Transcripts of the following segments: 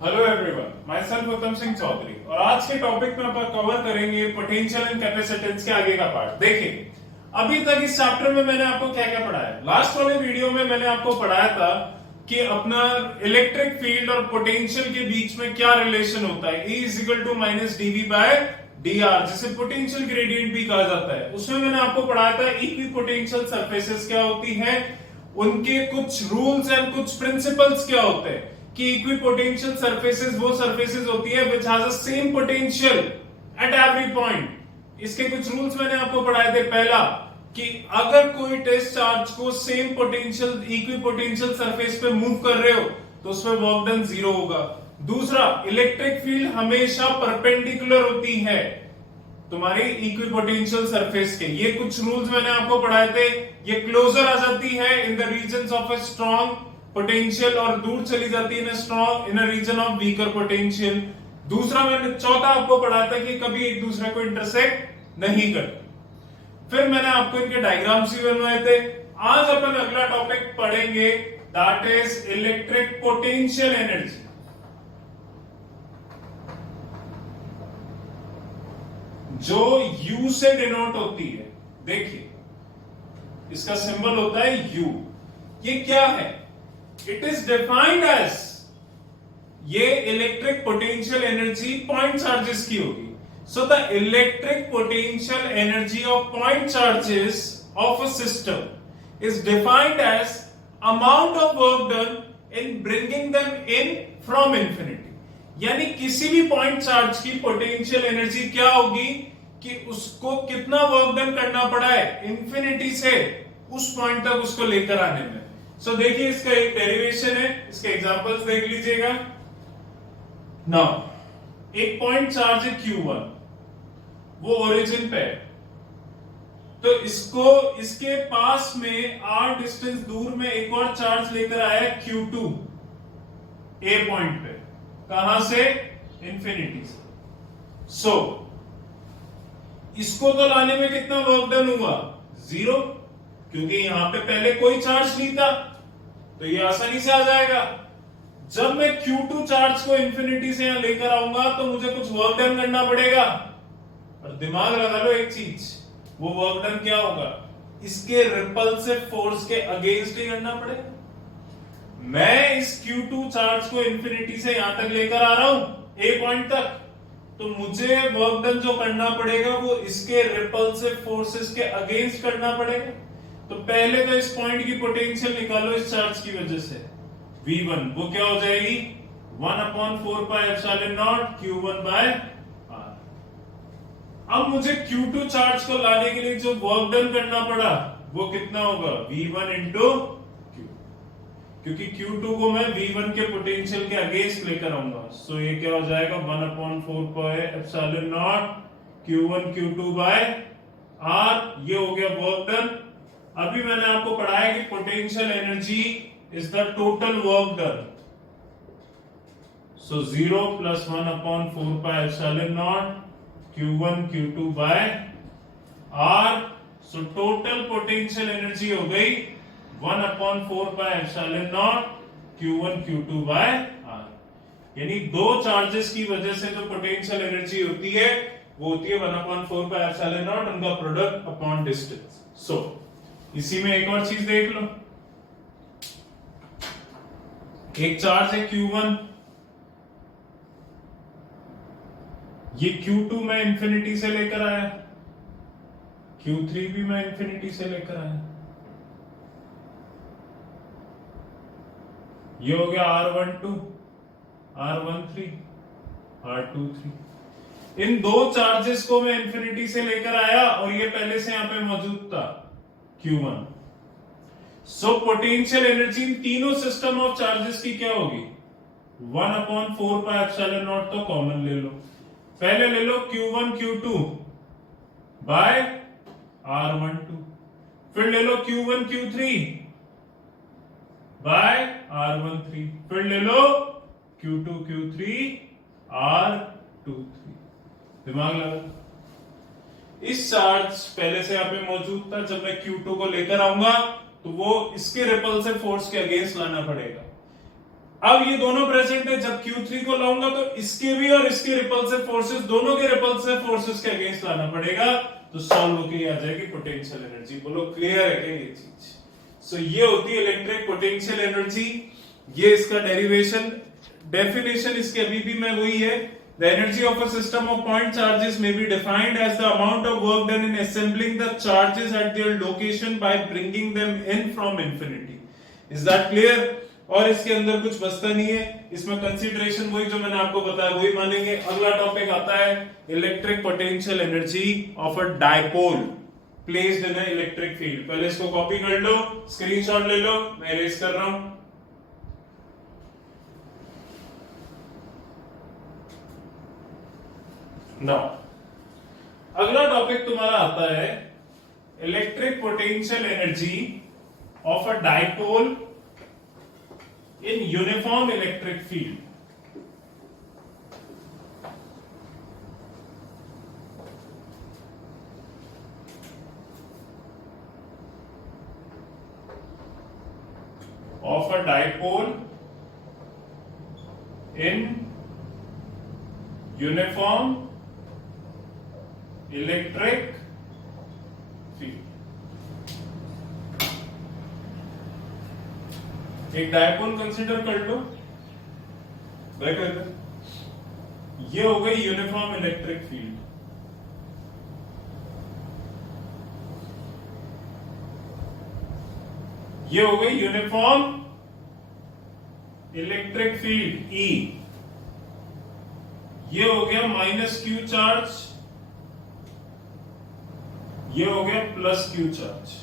Hello everyone, my self उत्तम सिंह चौधरी और आज के टॉपिक में अपन कवर करेंगे पोटेंशियल एंड कैपेसिटेंस के आगे का पार्ट। देखिए, अभी तक इस चैप्टर में मैंने आपको क्या क्या पढ़ाया। लास्ट वाले वीडियो में मैंने आपको पढ़ाया था कि अपना इलेक्ट्रिक फील्ड और पोटेंशियल के बीच में क्या रिलेशन होता है, E is equal to minus DV by dr, जिसे पोटेंशियल ग्रेडियंट भी कहा जाता है। उसमें मैंने आपको पढ़ाया था इक्विपोटेंशियल सरफेसेस क्या होती हैं, उनके कुछ रूल्स एंड कुछ प्रिंसिपल्स क्या होते हैं। कि इक्विपोटेंशियल सरफेसेस वो सरफेसेस होती है which has a same potential at every point. इसके कुछ रूल्स मैंने आपको पढ़ाए थे। पहला कि अगर कोई टेस्ट चार्ज को सेम पोटेंशियल इक्विपोटेंशियल सरफेस पे मूव कर रहे हो तो उसमें वर्क डन जीरो होगा। दूसरा, इलेक्ट्रिक फील्ड हमेशा परपेंडिकुलर होती है तुम्हारी इक्विपोटेंशियल सरफेस के। ये कुछ रूल्स मैंने आपको पढ़ाए थे। ये क्लोजर आ जाती है in the region of a strong potential और दूर चली जाती है in a region of weaker potential. दूसरा, मैंने चौथा आपको पढ़ाया था कि कभी एक दूसरे को इंटरसेक्ट नहीं करते। फिर मैंने आपको इनके डायग्राम्स भी बनवाए थे। आज अपन अगला टॉपिक पढ़ेंगे, that is electric potential energy, जो U से डिनोट होती है। देखिए, इसका सिंबल होता है U। ये क्या है? इट इज डिफाइंड एज, ये electric potential energy point charges की होगी। So the electric potential energy of point charges of a system is defined as amount of work done in bringing them in from infinity. यानी किसी भी point charge की potential energy क्या होगी कि उसको कितना वर्क डन करना पड़ा है इंफिनिटी से उस पॉइंट तक उसको लेकर आने में। सो देखिए, इसका एक डेरिवेशन है, इसके एग्जांपल्स देख लीजिएगा। नाउ एक पॉइंट चार्ज है Q1, वो ओरिजिन पे है, तो इसको इसके पास में r डिस्टेंस दूर में एक और चार्ज लेकर आया है Q2 A पॉइंट पे। कहां से? इंफिनिटी से। सो इसको तो लाने में कितना वर्क डन हुआ? जीरो, क्योंकि यहां पे पहले कोई चार्ज नहीं था, तो ये आसानी से आ जाएगा। जब मैं Q2 चार्ज को इंफिनिटी से यहां लेकर आऊंगा तो मुझे कुछ वर्क डन करना पड़ेगा। और दिमाग लगा लो एक चीज, वो वर्क डन क्या होगा? इसके रिपल्सिव फोर्स के अगेंस्ट ही करना पड़ेगा। मैं इस Q2 चार्ज को इंफिनिटी से यहां तक लेकर आ रहा हूं A पॉइंट तक, तो मुझे वर्क डन जो करना पड़ेगा वो इसके रिपल्सिव फोर्सेस के अगेंस्ट करना पड़ेगा। तो पहले तो इस पॉइंट की पोटेंशियल निकालो इस चार्ज की वजह से। V1 वो क्या हो जाएगी? 1/4 pi epsilon naught Q1 by R। अब मुझे Q2 चार्ज को लाने के लिए जो वर्क डन करना पड़ा वो कितना होगा? V1 इंटू Q, क्योंकि Q2 को मैं V1 के पोटेंशियल के अगेंस्ट लेकर आऊंगा। सो ये क्या हो जाएगा? 1/4 pi epsilon naught Q1 Q2 by R। ये हो गया वर्क डन। अभी मैंने आपको पढ़ाया कि potential energy is the total work done. So 0 plus 1/4 pi epsilon naught Q1 Q2 by R। So total potential energy हो गई 1/4 pi epsilon naught Q1 Q2 by R। यानी दो चार्जेस की वजह से जो पोटेंशियल एनर्जी होती है वो होती है 1/4 पाई एप्सिलॉन नॉट, उनका प्रोडक्ट अपॉन डिस्टेंस। सो इसी में एक और चीज देख लो। एक चार्ज है Q1, ये Q2 मैं इंफिनिटी से लेकर आया, Q3 भी मैं इंफिनिटी से लेकर आया। ये हो गया R12, R13, R23। इन दो चार्जेस को मैं इंफिनिटी से लेकर आया और ये पहले से यहां पे मौजूद था Q1। So potential energy in तीनों सिस्टम ऑफ चार्जेस की क्या होगी? 1/4 पाई एप्सिलॉन नॉट तो कॉमन ले लो। पहले ले लो Q1 Q2 बाय R12, फिर ले लो Q1 Q3 बाय R13, फिर ले लो Q2 Q3 R23। दिमाग लगा। इस चार्ज पहले से यहां पे मौजूद था, जब मैं Q2 को लेकर आऊंगा तो वो इसके रिपल्सिव फोर्स के अगेंस्ट लाना पड़ेगा। अब ये दोनों प्रेजेंट है, जब Q3 को लाऊंगा तो इसके भी और इसके रिपल्सिव फोर्सेस, दोनों के रिपल्सिव फोर्सेस के अगेंस्ट लाना पड़ेगा, तो सॉल्व होके आ जाएगी पोटेंशियल एनर्जी। बोलो क्लियर है क्या ये चीज? सो ये होती है इलेक्ट्रिक पोटेंशियल एनर्जी। ये इसका डेरिवेशन, डेफिनेशन इसकी अभी भी मैं वही है। The energy of a system of point charges may be defined as the amount of work done in assembling the charges at their location by bringing them in from infinity. Is that clear? और इसके अंदर कुछ बचता नहीं है, इसमें consideration वही जो मैंने आपको बताया वही मानेंगे। अगला टॉपिक आता है electric potential energy of a dipole placed in a electric field. पहले इसको कॉपी कर लो, स्क्रीनशॉट ले लो, मैं इरेज कर रहा हूं। नाउ अगला टॉपिक तुम्हारा आता है electric potential energy of a dipole in uniform electric field। of a dipole in uniform electric field। एक डायपोल कंसीडर कर लो, ये हो गई यूनिफॉर्म इलेक्ट्रिक फील्ड। ये हो गई यूनिफॉर्म इलेक्ट्रिक फील्ड E। ये हो गया माइनस क्यू चार्ज, ये हो गया प्लस क्यू चार्ज।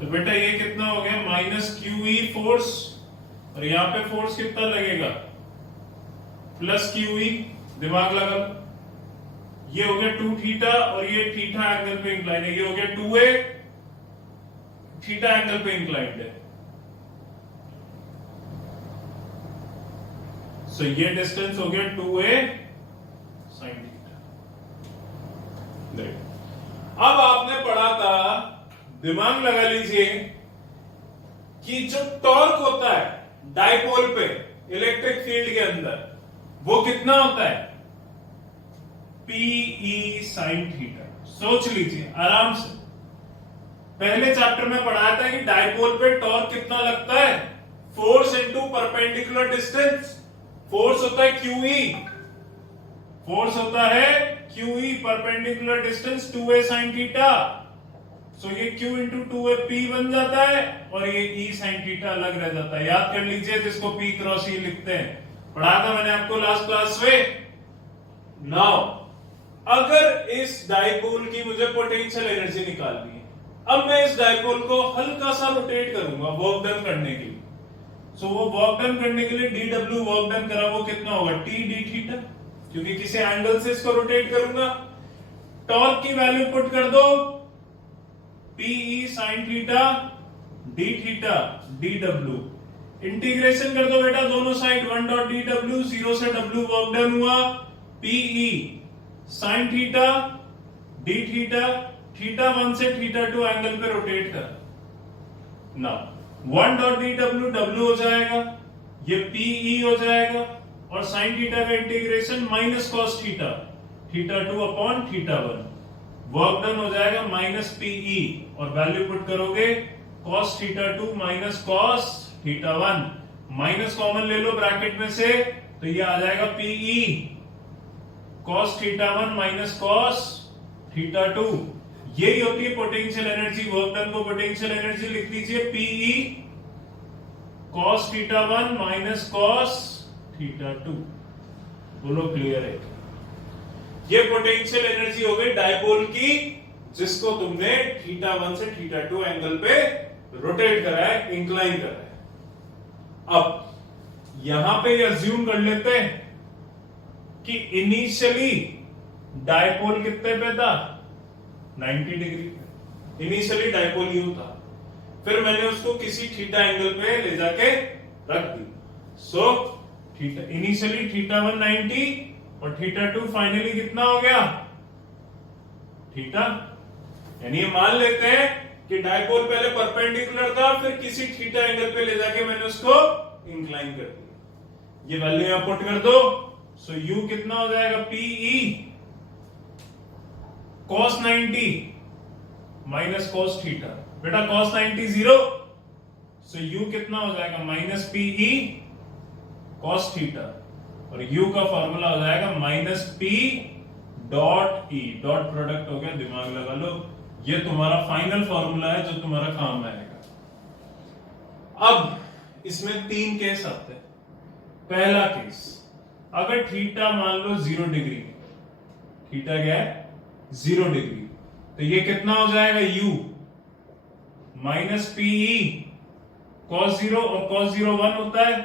तो बेटा ये कितना हो गया माइनस क्यू ई फोर्स, और यहां पे फोर्स कितना लगेगा प्लस क्यू ई। दिमाग लगा, ये हो गया 2 थीटा और ये थीटा एंगल पे इंक्लाइंड है, ये हो गया 2a थीटा एंगल पे इंक्लाइंड है। सो ये डिस्टेंस हो गया 2a sin थीटा। अब आपने पढ़ा था, दिमाग लगा लीजिए, कि जो टॉर्क होता है डायपोल पे इलेक्ट्रिक फील्ड के अंदर वो कितना होता है Pe sin थीटा। सोच लीजिए आराम से, पहले चैप्टर में पढ़ाया था कि डायपोल पे टॉर्क कितना लगता है, force into perpendicular distance. Force होता है QE, फोर्स होता है QE, perpendicular distance 2a sin थीटा। सो ये Q इंटू 2a P बन जाता है और ये E sin थीटा अलग रह जाता है। याद कर लीजिए, जिसको P क्रॉस E लिखते हैं, पढ़ाया था मैंने आपको लास्ट क्लास में। नाउ अगर इस डायपोल की मुझे पोटेंशियल एनर्जी निकालनी है, अब मैं इस डायपोल को हल्का सा रोटेट करूंगा वर्क डन करने के लिए। सो वो वर्क डन करने के लिए dw वर्क डन करा वो कितना होगा T d थीटा, क्योंकि किसी एंगल से इसको रोटेट करूंगा। टॉर्क की वैल्यू पुट कर दो, Pe sin theta d theta dw। Integration कर दो बेटा दोनों साइड, 1 डॉट dw, 0 से w वर्क डन हुआ, Pe sin theta d theta, theta 1 से थीटा 2 एंगल पे रोटेट कर। नाउ 1 डॉट dw w हो जाएगा, ये Pe हो जाएगा, और sin थीटा का integration minus cos theta, theta 2 upon theta 1। Work done हो जाएगा माइनस Pe, और वैल्यू पुट करोगे cos theta 2 minus cos theta 1, minus common ले लो ब्रैकेट में से, तो ये आ जाएगा Pe cos theta 1 minus cos theta 2। यही होती है पोटेंशियल एनर्जी। वर्क डन को पोटेंशियल एनर्जी लिख लीजिए Pe cos theta 1 minus cos theta 2। बोलो क्लियर है? ये पोटेंशियल एनर्जी हो गई डायपोल की, जिसको तुमने थीटा 1 से थीटा 2 एंगल पे रोटेट करा है, इंक्लाइन करा है। अब यहां पे अज्यूम कर लेते हैं कि इनिशियली डायपोल कितने पे था 90 डिग्री। इनिशियली डायपोल यू था, फिर मैंने उसको किसी थीटा एंगल पे ले जाके रख दी। सो थीटा इनिशियली थीटा 1 90 और थीटा 2 फाइनली कितना हो गया थीटा। यानी ये मान लेते हैं कि डायपोल पहले परपेंडिकुलर था, फिर किसी थीटा एंगल पे ले जाके मैंने उसको इंक्लाइन कर दिया। ये वैल्यू यहां पुट कर दो। सो यू कितना हो जाएगा, PE cos 90 minus cos theta. बेटा cos 90 0, सो u कितना हो जाएगा, माइनस पीई cos थीटा, और u का फॉर्मूला हो जाएगा minus P dot E. Dot product हो गया, दिमाग लगा लो। ये तुम्हारा फाइनल फॉर्मूला है जो तुम्हारा काम आएगा। अब इसमें 3 केस आते हैं। पहला केस, अगर थीटा मान लो 0 डिग्री, थीटा क्या है 0 डिग्री, तो ये कितना हो जाएगा, u माइनस पीई cos 0, और cos 0 1 होता है,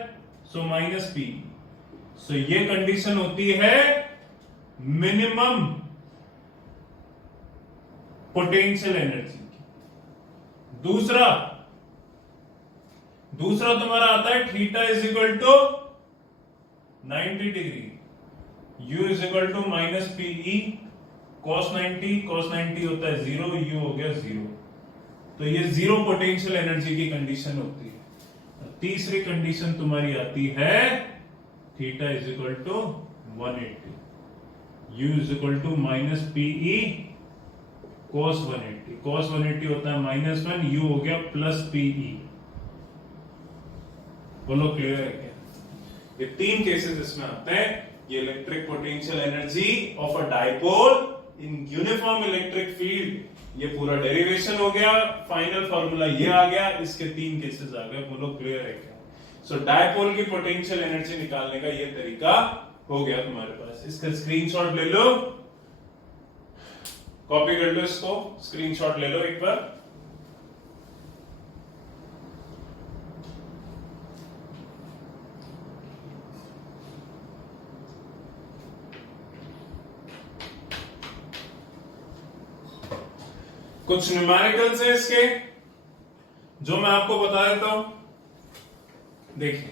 सो माइनस पी। सो ये कंडीशन होती है मिनिमम पोटेंशियल एनर्जी की। दूसरा तुम्हारा आता है theta is equal to 90 degree, u is equal to minus PE cos 90 होता है 0, u हो गया 0। तो ये 0 पोटेंशियल एनर्जी की कंडीशन होती है। तीसरी कंडीशन तुम्हारी आती है theta is equal to 180, u is equal to minus PE cos 180। cos 180 होता है -1, u हो गया प्लस पीई। बोलो क्लियर है क्या? ये 3 केसेस इसमें आते हैं। ये electric potential energy of a dipole in uniform electric field, ये पूरा डेरिवेशन हो गया, फाइनल फार्मूला ये आ गया, इसके 3 केसेस आ गए। बोलो क्लियर है क्या? सो डायपोल की पोटेंशियल एनर्जी निकालने का ये तरीका हो गया तुम्हारे पास। इसका स्क्रीनशॉट ले लो, कॉपी कर लो, इसको स्क्रीनशॉट ले लो एक बार। कुछ न्यूमेरिकल्स हैं इसके जो मैं आपको बता देता हूं, देखिए।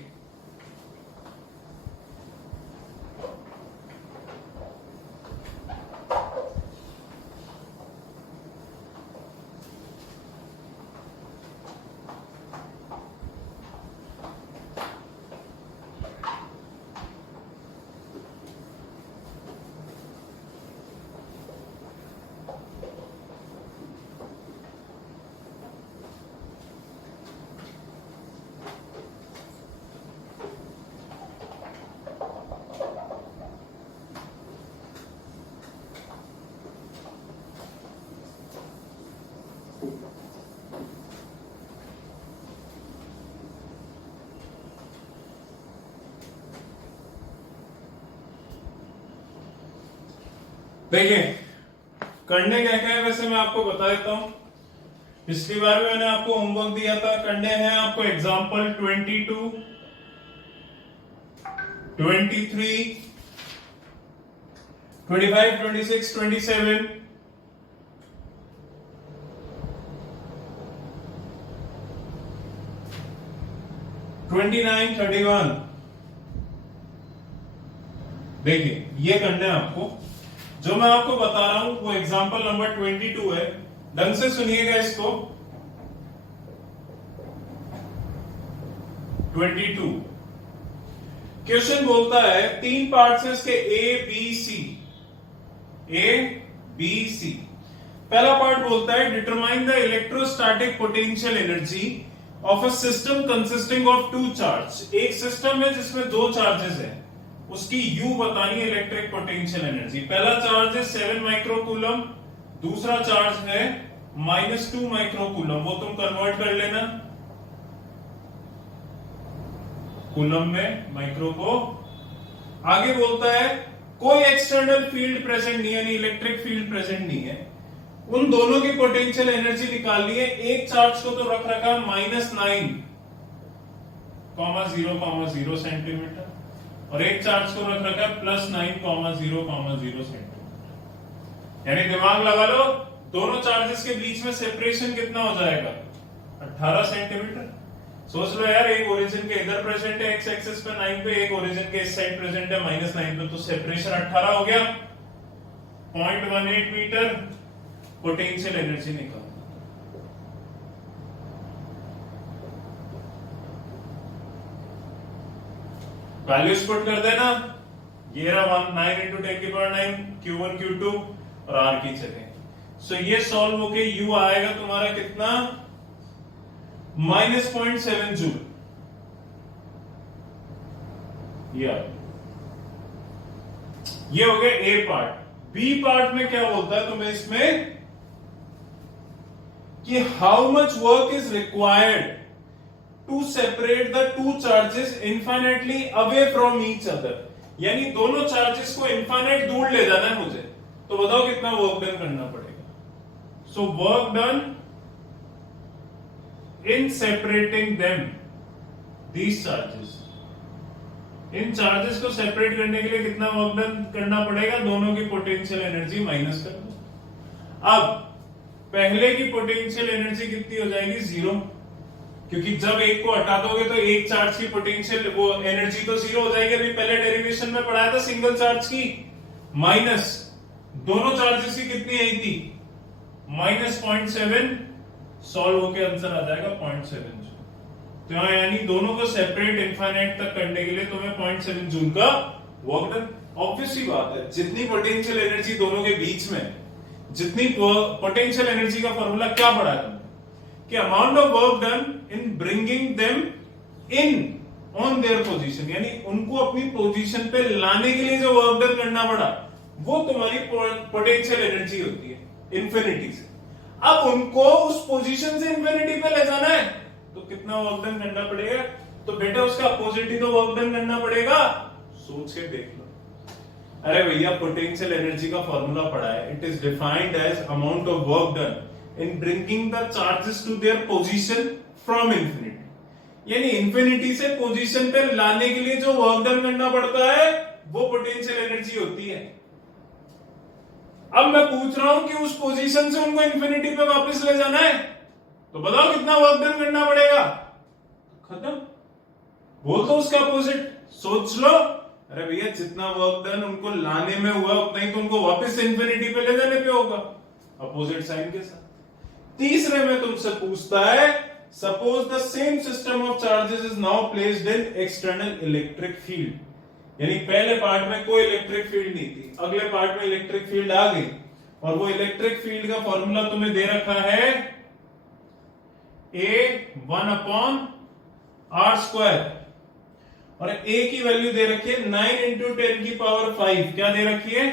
देखिए करने क्या क्या है, वैसे मैं आपको बता देता हूं। पिछली बार भी मैंने आपको होमवर्क दिया था। करने हैं आपको एग्जांपल 22, 23, 25, 26, 27, 29, 31। देखिए ये करना है आपको। जो मैं आपको बता रहा हूं वो एग्जांपल नंबर 22 है, ढंग से सुनिएगा इसको। 22 क्वेश्चन बोलता है 3 पार्ट्स है इसके, ए बी सी। पहला पार्ट बोलता है determine the electrostatic potential energy of a system consisting of 2 charge. एक सिस्टम है जिसमें 2 चार्जेस हैं, उसकी U बतानी है इलेक्ट्रिक पोटेंशियल एनर्जी। पहला चार्ज है 7 माइक्रोकूलम, दूसरा चार्ज है -2 माइक्रोकूलम। वो तुम कन्वर्ट कर लेना कूलम में, माइक्रो को। आगे बोलता है कोई एक्सटर्नल फील्ड प्रेजेंट नहीं है, यानी इलेक्ट्रिक फील्ड प्रेजेंट नहीं है। उन दोनों की पोटेंशियल एनर्जी निकालनी है। एक चार्ज को तो रख रखा -9,0,0 सेंटीमीटर, और एक चार्ज को रख रखा है +9,0,0 सेंटीमीटर। यानी दिमाग लगा लो, दोनों चार्जेस के बीच में सेपरेशन कितना हो जाएगा, 18 सेंटीमीटर। सोच लो यार, एक ओरिजिन के इधर प्रेजेंट है एक्स एक्सिस पे 9 पे, एक ओरिजिन के इस साइड प्रेजेंट है -9 पे, तो सेपरेशन 18 हो गया। 0.18 मीटर पोटेंशियल एनर्जी निकाल। वैल्यूज पुट कर देना, ये रहा 9 इंटू 10 की पावर 9 Q1 Q2 और R की जगह। सो ये सॉल्व होके U आएगा तुम्हारा कितना, -0.7 जूल। ये हो गया ए पार्ट। बी पार्ट में क्या बोलता है तुम्हें इसमें कि how much work is required to separate the two charges infinitely away from each other, यानी दोनों चार्जेस को इनफाइनाइट दूर ले जाना है मुझे, तो बताओ कितना वर्क डन करना पड़ेगा। So work done in separating them these charges, in charges को सेपरेट करने के लिए कितना वर्क डन करना पड़ेगा, दोनों की पोटेंशियल एनर्जी माइनस कर दो। अब पहले की पोटेंशियल एनर्जी कितनी हो जाएगी, 0, क्योंकि जब एक को हटा दोगे तो एक चार्ज की पोटेंशियल वो एनर्जी तो 0 हो जाएगी। अभी पहले डेरिवेशन में पढ़ाया था सिंगल चार्ज की, माइनस दोनों चार्जेस की कितनी आई थी, -0.7, सॉल्व होकर आंसर आ जाएगा 0.7 जूल। तो यानी दोनों को सेपरेट इनफाइनाइट तक करने के लिए तुम्हें 0.7 जूल का वर्क डन। ऑब्वियस सी बात है, जितनी पोटेंशियल एनर्जी दोनों के बीच में, जितनी पोटेंशियल एनर्जी का फॉर्मूला क्या पढ़ा है तुमने कि amount of work done in bringing them in on their position, यानी उनको अपनी पोजीशन पे लाने के लिए जो वर्क डन करना पड़ा वो तुम्हारी पोटेंशियल एनर्जी होती है इंफिनिटी से। अब उनको उस पोजीशन से इंफिनिटी पे ले जाना है तो कितना वर्क डन करना पड़ेगा, तो बेटा उसका अपोजिट ही तो वर्क डन करना पड़ेगा। सोच के देख लो। अरे भैया पोटेंशियल एनर्जी का फॉर्मूला पढ़ा है, it is defined as amount of work done in bringing the charges to their position from infinity, यानी इंफिनिटी से पोजीशन पे लाने के लिए जो वर्क डन करना पड़ता है वो पोटेंशियल एनर्जी होती है। अब मैं पूछ रहा हूं कि उस पोजीशन से उनको इंफिनिटी पे वापस ले जाना है, तो बताओ कितना वर्क डन करना पड़ेगा, खत्म, बोल दो उसका अपोजिट, सोच लो। अरे भैया जितना वर्क डन उनको लाने में हुआ उतना ही तो उनको वापस इंफिनिटी पे ले जाने पे होगा, अपोजिट साइन के साथ। तीसरे में तुमसे पूछता है, suppose the same system of charges is now placed in external electric field, यानी पहले पार्ट में कोई इलेक्ट्रिक फील्ड नहीं थी, अगले पार्ट में इलेक्ट्रिक फील्ड आ गई, और वो इलेक्ट्रिक फील्ड का फॉर्मूला तुम्हें दे रखा है A1/r², और A की वैल्यू दे रखी है 9 इंटू 10 की पावर 5। क्या दे रखी है,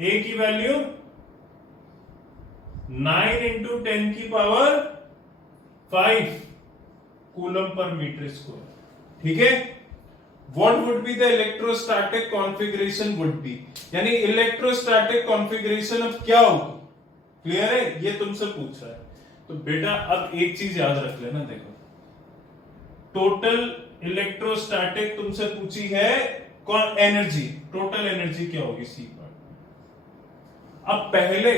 A की वैल्यू 9 इंटू 10 की power 5 coulomb per metre square, ठीक है। What would be the electrostatic configuration would be, यानी इलेक्ट्रोस्टैटिक कॉन्फ़िगरेशन अब क्या होगी, क्लियर है, ये तुमसे पूछ रहा है। तो बेटा अब एक चीज याद रख लेना, देखो टोटल इलेक्ट्रोस्टैटिक तुमसे पूछी है कौन एनर्जी, टोटल एनर्जी क्या होगी सी पार्ट। अब पहले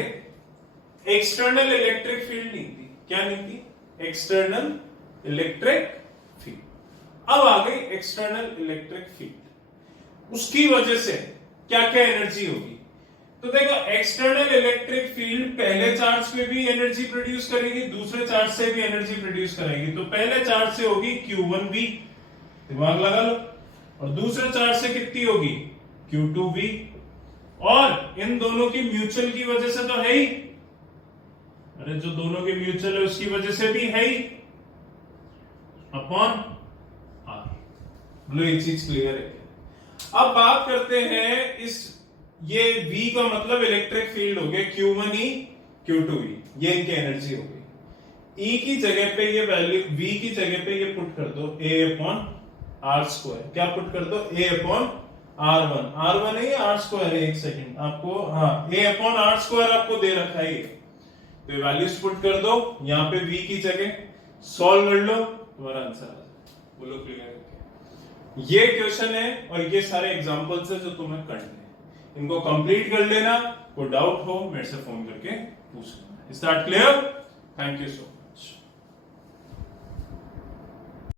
एक्सटर्नल इलेक्ट्रिक फील्ड नहीं थी, क्या नहीं थी, एक्सटर्नल इलेक्ट्रिक फील्ड। अब आ गई एक्सटर्नल इलेक्ट्रिक फील्ड, उसकी वजह से क्या क्या एनर्जी होगी। तो देखो एक्सटर्नल इलेक्ट्रिक फील्ड पहले चार्ज पे भी एनर्जी प्रोड्यूस करेगी, दूसरे चार्ज से भी एनर्जी प्रोड्यूस करेगी। तो पहले चार्ज से होगी Q1V, दिमाग लगा लो, और दूसरे चार्ज से कितनी होगी Q2V, और इन दोनों की म्यूचुअल की वजह से तो है ही, अरे जो दोनों के म्यूचुअल है उसकी वजह से भी है ही, अपॉन R। बोलो एक चीज क्लियर है। अब बात करते हैं इस, ये V का मतलब इलेक्ट्रिक फील्ड हो गया, Q1E Q2E, ये इनकी एनर्जी हो गई। E की जगह पे ये वैल्यू, V की जगह पे ये पुट कर दो A/r², क्या पुट कर दो A/r1, R1 है r² है, एक सेकंड आपको, हाँ A/r² आपको दे रखा है, तो ये वैल्यूज पुट कर दो यहाँ पे V की जगह, सॉल्व कर लो, तुम्हारा आंसर आ जाए। बोलो क्लियर है। ये क्वेश्चन है और ये सारे एग्जांपल्स है जो तुम्हें करने हैं, इनको कंप्लीट कर लेना, कोई डाउट हो मेरे से फोन करके पूछ लेना। Is that clear? Thank you so much.